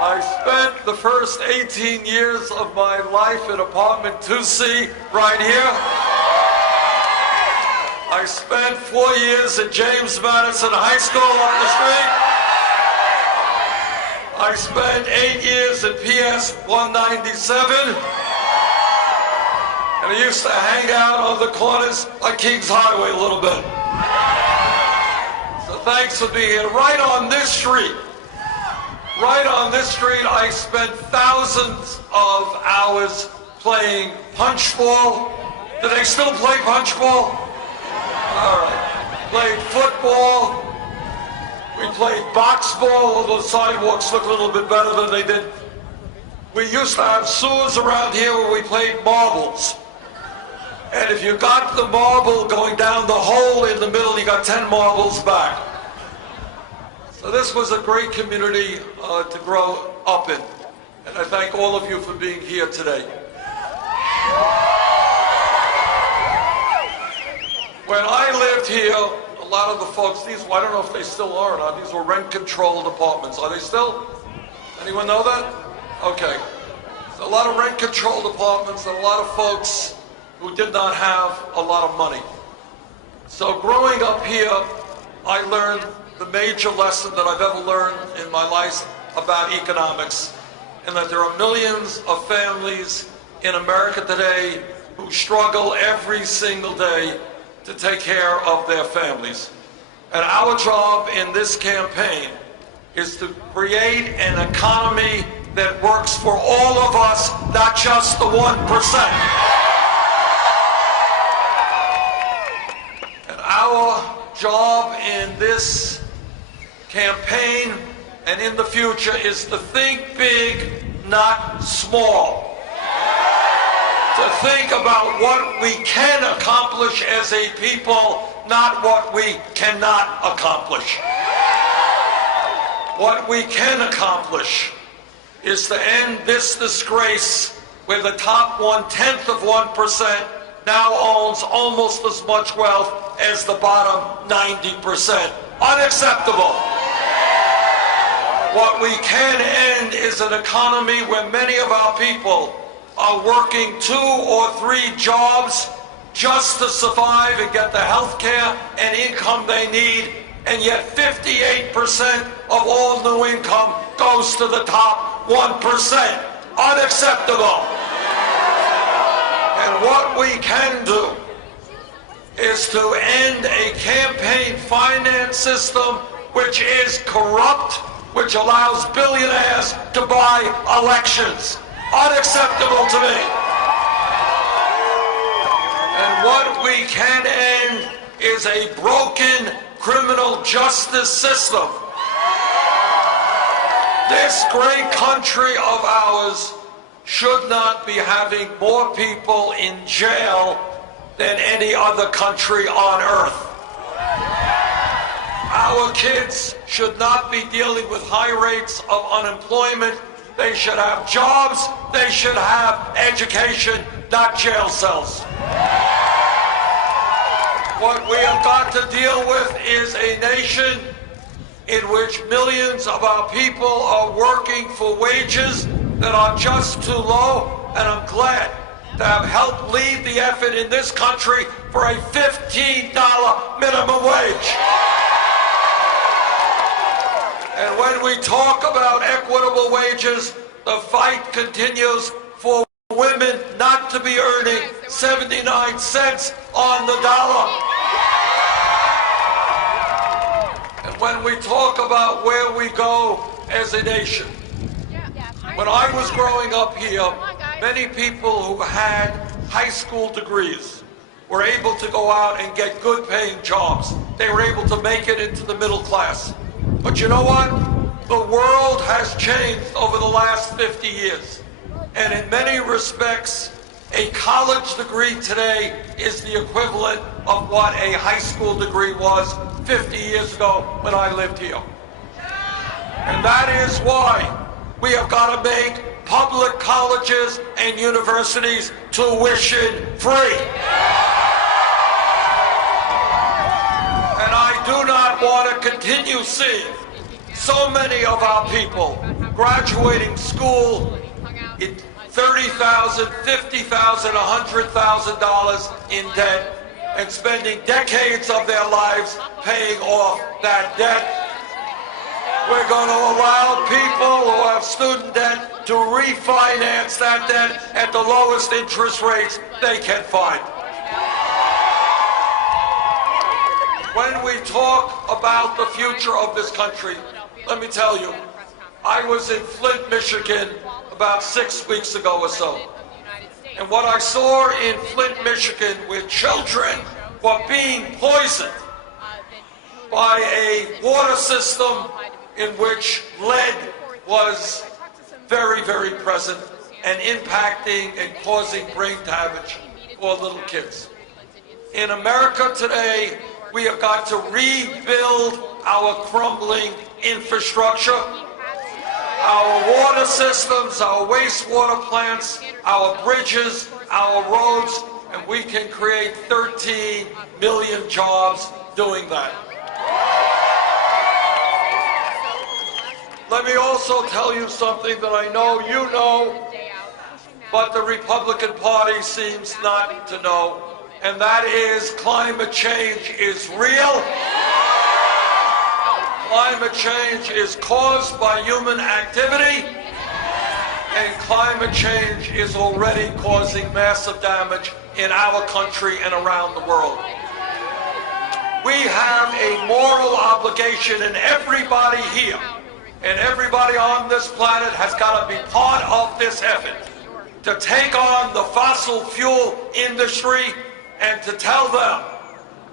I spent the first 18 years of my life in apartment 2C right here. I spent 4 years at James Madison High School up the street. I spent 8 years at PS 197. And I used to hang out on the corners on Kings Highway a little bit. So thanks for being here. Right on this street, I spent thousands of hours playing punch ball. Do they still play punch ball? All right. Played football. We played box ball, although the sidewalks look a little bit better than they did. We used to have sewers around here where we played marbles. And if you got the marble going down the hole in the middle, you got 10 marbles back. So this was a great community to grow up in. And I thank all of you for being here today. When I lived here, a lot of the folks, I don't know if they still are or not, these were rent-controlled apartments. Are they still? Anyone know that? Okay. So a lot of rent-controlled apartments and a lot of folks who did not have a lot of money. So growing up here, I learned the major lesson that I've ever learned in my life about economics, and that there are millions of families in America today who struggle every single day to take care of their families. And our job in this campaign is to create an economy that works for all of us, not just the 1%. And our job in this campaign and in the future is to think big, not small. To think about what we can accomplish as a people, not what we cannot accomplish. What we can accomplish is to end this disgrace where the top 1/10 of 1% now owns almost as much wealth as the bottom 90%. Unacceptable. What we can end is an economy where many of our people are working 2 or 3 jobs just to survive and get the health care and income they need, and yet 58% of all new income goes to the top 1%. Unacceptable. And what we can do is to end a campaign finance system which is corrupt, which allows billionaires to buy elections. Unacceptable to me. And what we can end is a broken criminal justice system. This great country of ours should not be having more people in jail than any other country on earth. Our kids should not be dealing with high rates of unemployment. They should have jobs, they should have education, not jail cells. What we have got to deal with is a nation in which millions of our people are working for wages that are just too low, and I'm glad to have helped lead the effort in this country for a $15 minimum wage. And when we talk about equitable wages, the fight continues for women not to be earning 79 cents on the dollar. And when we talk about where we go as a nation, when I was growing up here, many people who had high school degrees were able to go out and get good paying jobs. They were able to make it into the middle class. But you know what? The world has changed over the last 50 years. And in many respects, a college degree today is the equivalent of what a high school degree was 50 years ago when I lived here. And that is why we have got to make public colleges and universities tuition free. And I do not want to continue seeing So many of our people graduating school in $30,000, $50,000, $100,000 in debt and spending decades of their lives paying off that debt. We're going to allow people who have student debt to refinance that debt at the lowest interest rates they can find. When we talk about the future of this country, let me tell you, I was in Flint, Michigan about 6 weeks ago or so. And what I saw in Flint, Michigan, where children were being poisoned by a water system in which lead was very, very present and impacting and causing brain damage for little kids. In America today, we have got to rebuild our crumbling infrastructure, our water systems, our wastewater plants, our bridges, our roads, and we can create 13 million jobs doing that. Let me also tell you something that I know you know, but the Republican Party seems not to know, and that is climate change is real. Climate change is caused by human activity, and climate change is already causing massive damage in our country and around the world. We have a moral obligation, and everybody here and everybody on this planet has got to be part of this effort to take on the fossil fuel industry and to tell them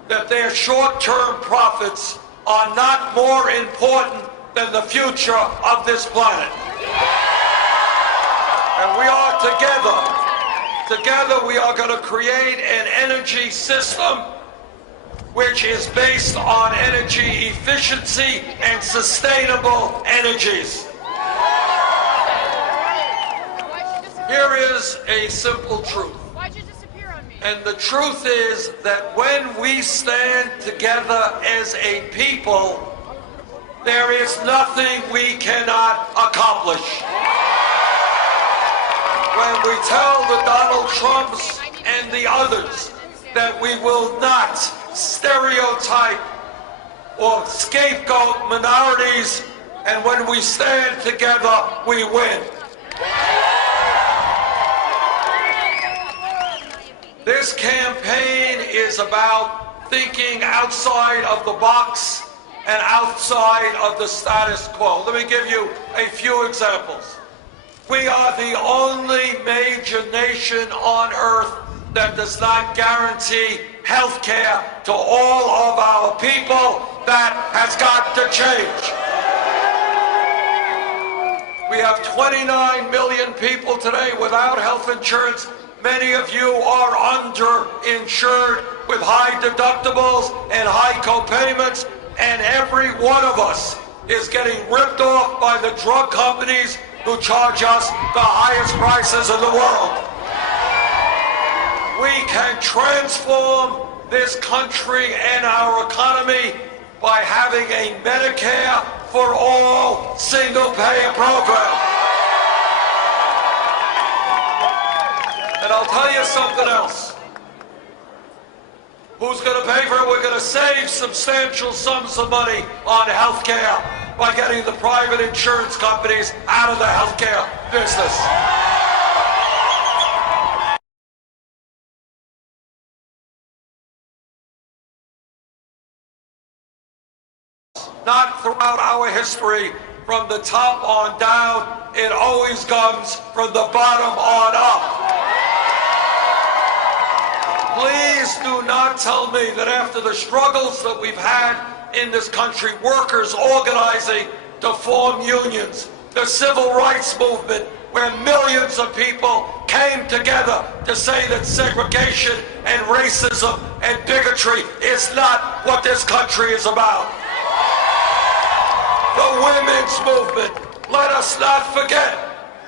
that their short-term profits are not more important than the future of this planet. And we are together we are going to create an energy system which is based on energy efficiency and sustainable energies. Here is a simple truth. And the truth is that when we stand together as a people, there is nothing we cannot accomplish. When we tell the Donald Trumps and the others that we will not stereotype or scapegoat minorities, and when we stand together, we win. This campaign is about thinking outside of the box and outside of the status quo. Let me give you a few examples. We are the only major nation on earth that does not guarantee health care to all of our people. That has got to change. We have 29 million people today without health insurance. Many of you are underinsured with high deductibles and high co-payments, and every one of us is getting ripped off by the drug companies who charge us the highest prices in the world. We can transform this country and our economy by having a Medicare for all single-payer program. And I'll tell you something else. Who's going to pay for it? We're going to save substantial sums of money on health care by getting the private insurance companies out of the health care business. Not throughout our history, from the top on down, it always comes from the bottom on up. Please do not tell me that after the struggles that we've had in this country, workers organizing to form unions, the civil rights movement, where millions of people came together to say that segregation and racism and bigotry is not what this country is about. The women's movement, let us not forget,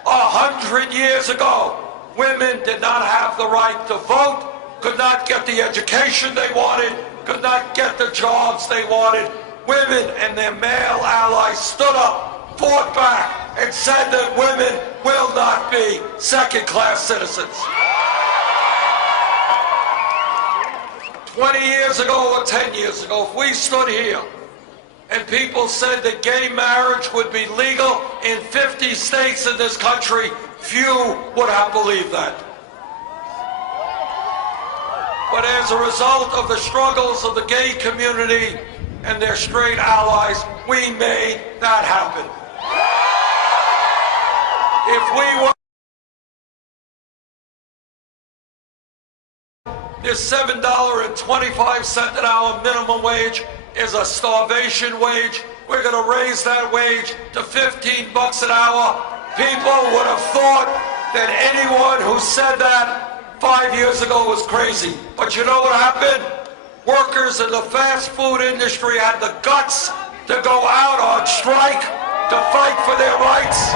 100 years ago, women did not have the right to vote, could not get the education they wanted, could not get the jobs they wanted. women and their male allies stood up, fought back, and said that women will not be second-class citizens. 20 years ago or 10 years ago, if we stood here and people said that gay marriage would be legal in 50 states in this country, few would have believed that. But as a result of the struggles of the gay community and their straight allies, we made that happen. If we were this $7.25 an hour minimum wage is a starvation wage. We're going to raise that wage to $15 an hour. People would have thought that anyone who said that 5 years ago was crazy. But you know what happened? Workers in the fast food industry had the guts to go out on strike to fight for their rights.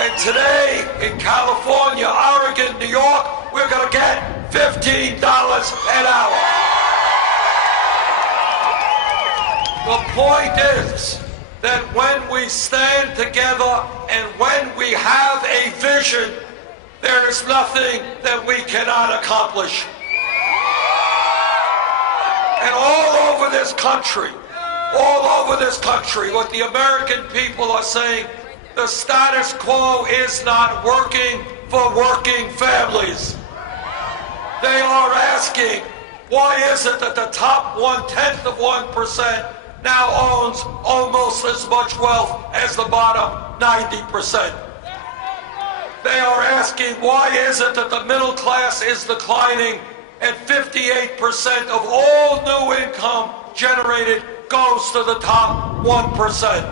And today in California, Oregon, New York, we're going to get $15 an hour. The point is that when we stand together and when we have a vision, there is nothing that we cannot accomplish. And all over this country, what the American people are saying, the status quo is not working for working families. They are asking, why is it that the top 1/10 of 1% now owns almost as much wealth as the bottom 90%? They are asking, why is it that the middle class is declining and 58% of all new income generated goes to the top 1%?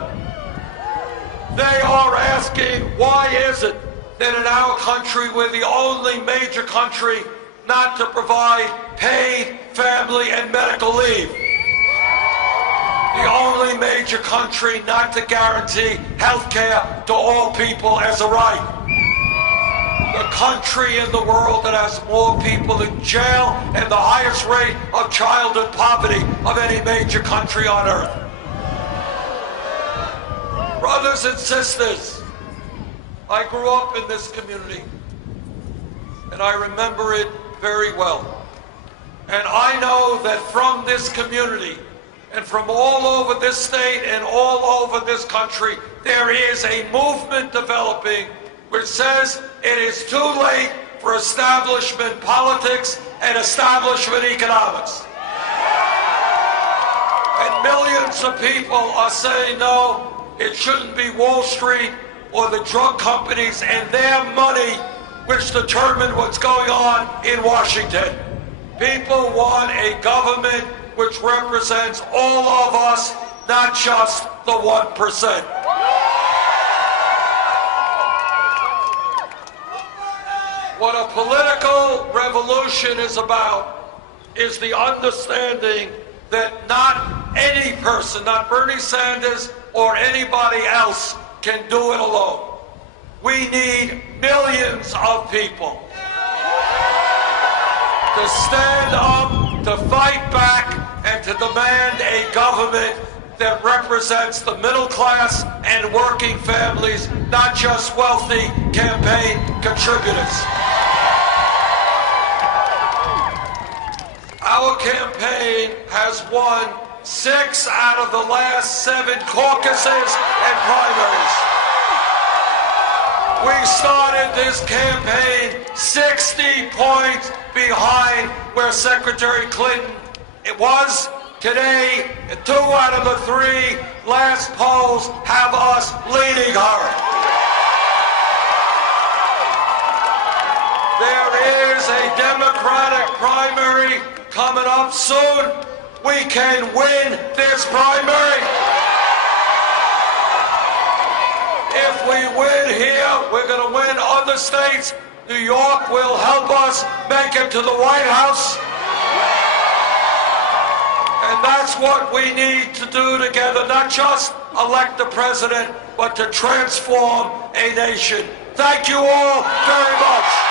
They are asking, why is it that in our country we're the only major country not to provide paid family and medical leave? The only major country not to guarantee health care to all people as a right. The country in the world that has more people in jail and the highest rate of childhood poverty of any major country on earth. Brothers and sisters, I grew up in this community, and I remember it very well. And I know that from this community, and from all over this state and all over this country, there is a movement developing which says it is too late for establishment politics and establishment economics. And millions of people are saying, no, it shouldn't be Wall Street or the drug companies and their money which determine what's going on in Washington. People want a government which represents all of us, not just the 1%. What a political revolution is about is the understanding that not any person, not Bernie Sanders or anybody else, can do it alone. We need millions of people to stand up, to fight back, and to demand a government that represents the middle class and working families, not just wealthy campaign contributors. Our campaign has won 6 out of the last 7 caucuses and primaries. We started this campaign 60 points behind where Secretary Clinton was. Today, 2 out of the 3 last polls have us leading her. There is a Democratic primary coming up soon. We can win this primary. If we win here, we're going to win other states. New York will help us make it to the White House. And that's what we need to do together, not just elect the president, but to transform a nation. Thank you all very much.